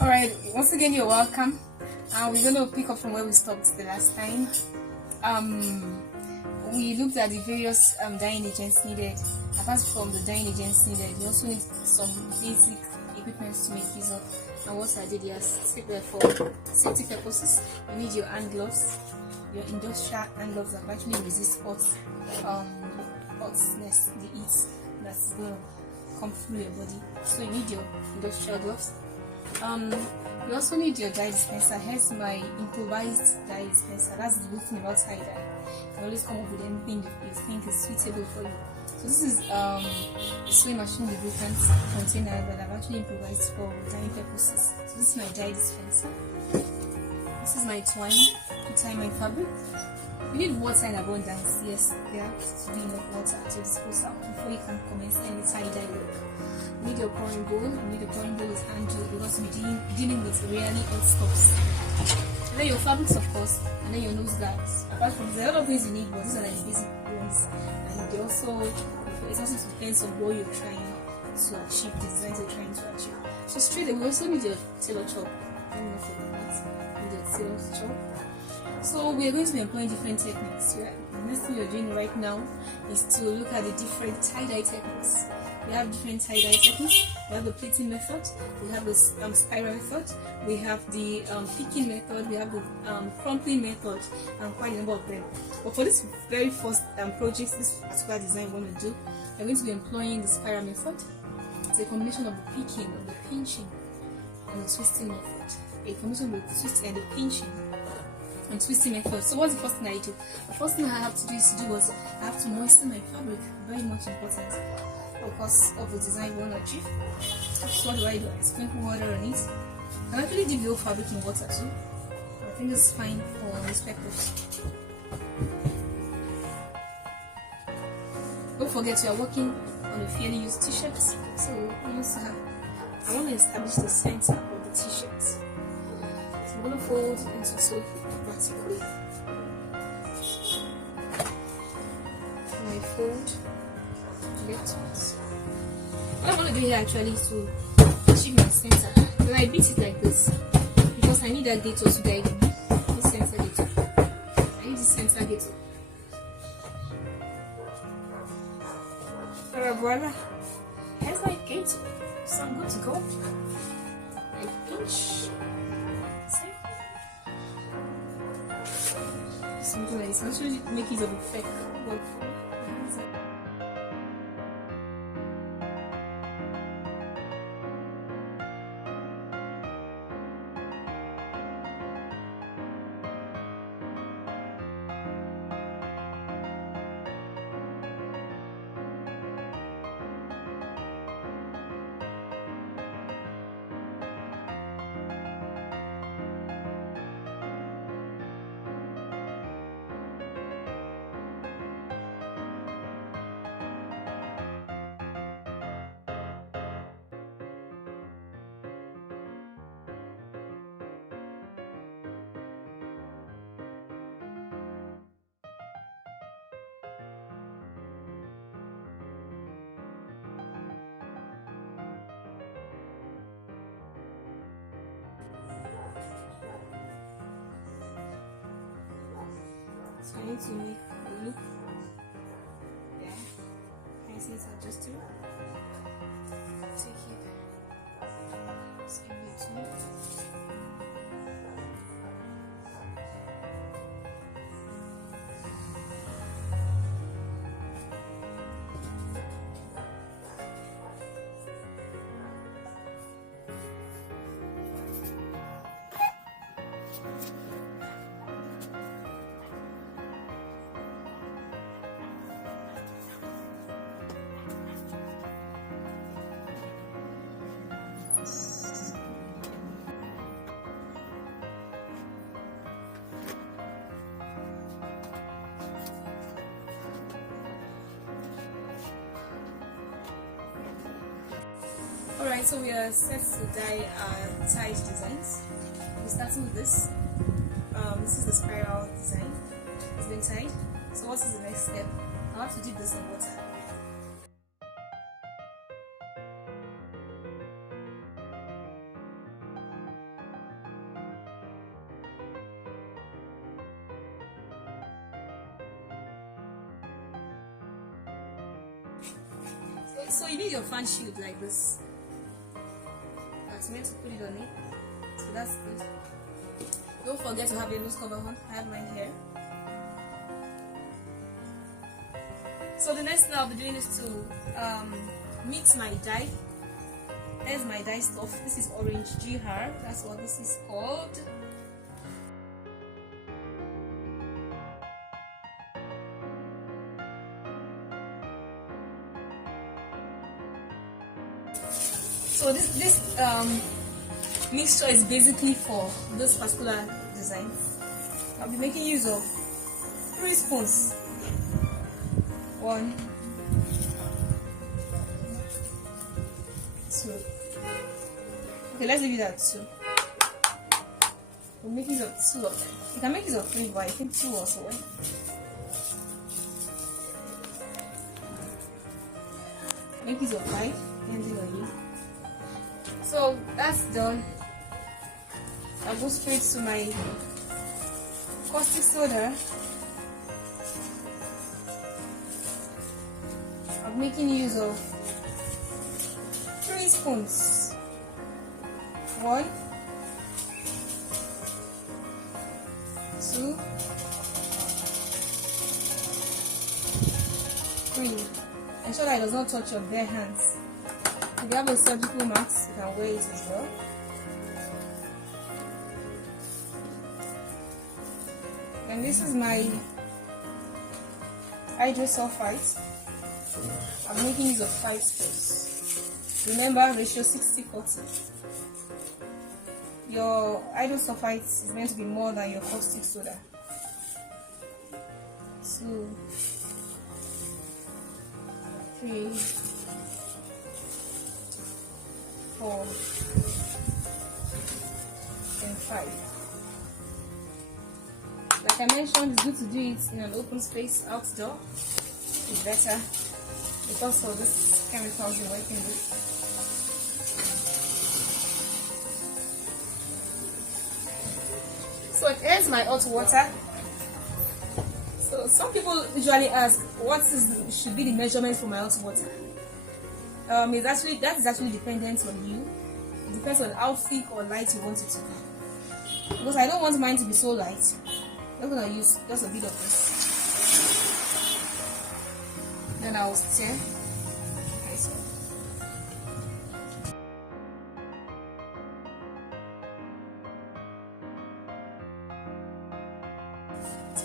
Alright, once again you're welcome. We're going to pick up from where we stopped the last time. We looked at the various dyeing agents needed. Apart from the dyeing agents needed, you also need some basic equipment to make use of. And what I did is for safety purposes, you need your hand gloves, your industrial hand gloves that actually resist hotness, the heat that's going to come through your body. So you need your industrial gloves. You also need your dye dispenser. Here's my improvised dye dispenser. That's the good thing about tie dye. You can always come up with anything you think is suitable for you. So this is a sewing machine lubricant container that I've actually improvised for dyeing purposes. So this is my dye dispenser. This is my twine to tie my fabric. We need water in abundance. Yes, there has to be enough water to dispose out before you can commence any tie-dye work. You need your pouring bowl. You need a pouring bowl with handle because we're dealing with really hot stuffs. And then your fabrics, of course, and then your nose guards. Apart from there, a lot of things you need, but these are like the basic ones. And they also, it also depends on what you're trying to achieve, the designs you're trying to achieve. So straight away, we also need your tailor chalk. Let me know for that. You need your tailor chalk. So we are going to be employing different techniques. Right? The next thing you're doing right now is to look at the different tie-dye techniques. We have different tie-dye techniques. We have the pleating method, we have the spiral method, we have the picking method, we have the crumpling method, and quite a number of them. But for this very first project, this particular design we want to do, we're going to be employing the spiral method. It's a combination of the picking, of the pinching, and the twisting method. A combination of the twist and the pinching and twisting method. So what's the first thing I do? The first thing I have to do was I have to moisten my fabric. Very much important because of the design we want to achieve. So what do? I sprinkle water on it. I actually dip the whole fabric in water too. I think it's fine for this purpose. Don't forget you are working on a fairly used t-shirt, so I want to establish the center of the t-shirt. So I'm going to fold into so vertically. And I fold leftwards. What I want to do here actually is to achieve my center. Then I beat it like this because I need that gator to guide me. This center gator. I need this center gator. Voila. Here's my gator. So I'm good to go. I pinch. Something like this. I'm actually make it a bit fake. So I need to make a loop. Yeah. Can you see it's adjustable? Take it. Same way too. Alright, so we are set to dye our tied designs. We're starting with this. This is the spiral design. It's been tied. So what is the next step? I have to dip this in water. So you need your fan shield like this. That's meant to put it on it. So that's good. Don't forget to have your loose cover on. I have mine here. So the next thing I'll be doing is to mix my dye. Here's my dye stuff. This is orange GR. That's what this is called. So this mixture is basically for this particular design. I'll be making use of 3 spoons. 1, 2. Okay, let's leave it at 2. We'll make use of 2 of them. You can make use of 3, but I think 2 also. Make use of 5. So that's done. I'll go straight to my caustic soda. I'm making use of 3 spoons. 1, 2, 3. Ensure that it does not touch your bare hands. If you have a surgical mask, you can wear it as well. And this is my hydrosulfite. I'm making use of 5 spoons. Remember, ratio 60-40. Your hydrosulfite is meant to be more than your caustic soda. 2, 3, 4, and 5. Like I mentioned, it's good to do it in an open space outdoor. It's better because of this chemicals you're working with. So here's my hot water. So some people usually ask, should be the measurement for my hot water? That is actually dependent on you. It depends on how thick or light you want it to be. Because I don't want mine to be so light, I'm gonna use just a bit of this. Then I'll stir. Okay, so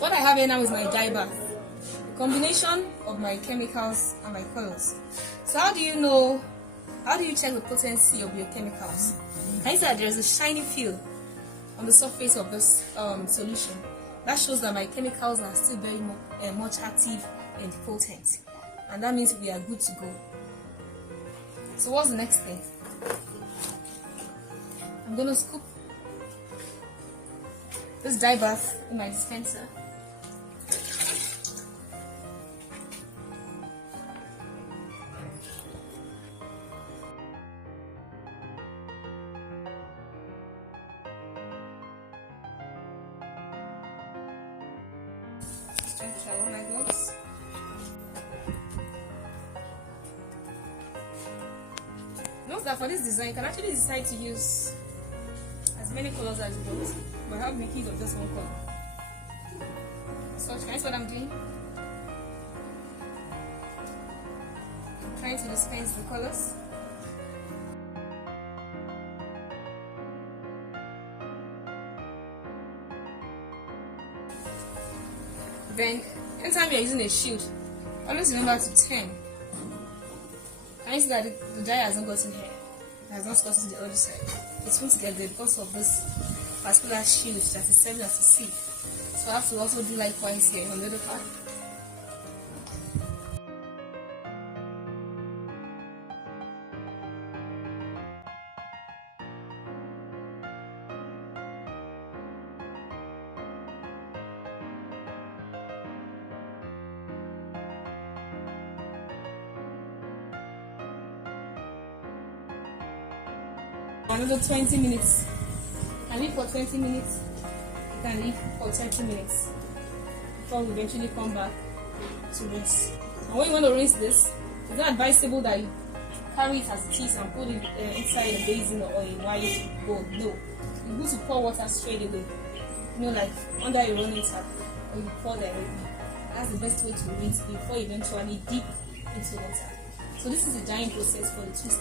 what I have here now is my dye bath. A combination of my chemicals and my colors. So how do you check the potency of your chemicals? I see that there is a shiny feel on the surface of this solution. That shows that my chemicals are still very much active and potent. And that means we are good to go. So what's the next thing? I'm going to scoop this dye bath in my dispenser. Shower my gloves. Note that for this design, you can actually decide to use as many colors as you want, but I'll make use of just one color. So, can you see what I'm doing? I'm trying to dispense the colors. Then, anytime you're using a shield, always remember to turn. Can you see that the dye has not gotten here? It has not gotten to the other side. It won't get there because of this particular shield that is serving as a sieve. So I have to also do likewise here on the other part. Another 20 minutes. You can leave for 20 minutes. You can leave for 30 minutes before we eventually come back to rinse. And when you want to rinse this, It's not advisable that you carry it as it is and put it inside a basin or a white bowl. No, you need to pour water straight away. Like under a running tap, or you pour directly. That's the best way to rinse before you eventually dip into water. So this is the drying process for the twist.